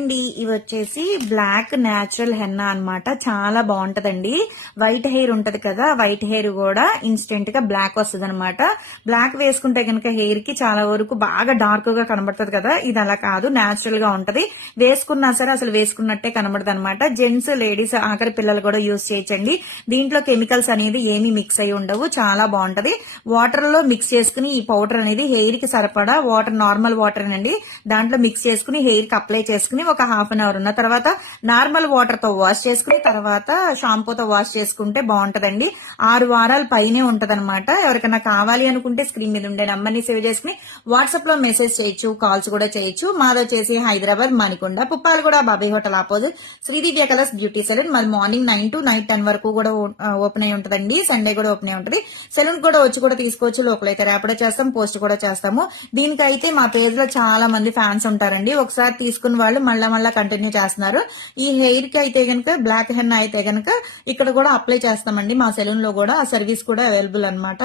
అండి, ఇవి వచ్చేసి బ్లాక్ న్యాచురల్ హెన్నా అన్నమాట. చాలా బాగుంటదండి. వైట్ హెయిర్ ఉంటది కదా, వైట్ హెయిర్ కూడా ఇన్స్టెంట్ గా బ్లాక్ వస్తుంది అనమాట. బ్లాక్ వేసుకుంటే కనుక హెయిర్ కి చాలా వరకు బాగా డార్క్ గా కనబడుతుంది కదా, ఇది అలా కాదు, న్యాచురల్ గా ఉంటది. వేసుకున్నా సరే అసలు వేసుకున్నట్టే కనబడదు అనమాట. జెంట్స్, లేడీస్, ఆఖరి పిల్లలు కూడా యూజ్ చేయొచ్చండి. దీంట్లో కెమికల్స్ అనేది ఏమీ మిక్స్ అయి ఉండవు. చాలా బాగుంటది. వాటర్ లో మిక్స్ చేసుకుని ఈ పౌడర్ అనేది హెయిర్ కి సరిపడా వాటర్, నార్మల్ వాటర్ అండి, దాంట్లో మిక్స్ చేసుకుని హెయిర్ కి అప్లై చేసుకుని ఒక హాఫ్ అన్ అవర్ ఉన్న తర్వాత నార్మల్ వాటర్ తో వాష్ చేసుకుని తర్వాత షాంపూతో వాష్ చేసుకుంటే బాగుంటదండి. 6 వారాల పైనే ఉంటదన్నమాట. ఎవరికైనా కావాలి అనుకుంటే స్క్రీన్ మీద ఉండే నంబర్ ని సేవ్ చేసుకుని వాట్సాప్ లో మెసేజ్ చేయొచ్చు, కాల్స్ కూడా చేయొచ్చు. మాదొచ్చేసి Hyderabad Manikonda, Puppalaguda, Babai hotel opposite Sridivya colours beauty salon. మరి మార్నింగ్ 9 to నైట్ 10 వరకు కూడా ఓపెన్ అయి ఉంటదండి. సండే కూడా ఓపెన్ అయి ఉంటది. సెలూన్ కూడా వచ్చి కూడా తీసుకోవచ్చు. లోకల్ అయితే రేపడే చేస్తాం, పోస్ట్ కూడా చేస్తాము. దీనికైతే మా పేజ్ లో చాలా మంది ఫ్యాన్స్ ఉంటారండి. ఒకసారి తీసుకున్న వాళ్ళు మళ్ళా కంటిన్యూ చేస్తున్నారు. ఈ హెయిర్ కి అయితే గనక, బ్లాక్ హెన్నా అయితే గనక ఇక్కడ కూడా అప్లై చేస్తామండి. మా సెలూన్ లో కూడా ఆ సర్వీస్ కూడా అవైలబుల్ అనమాట.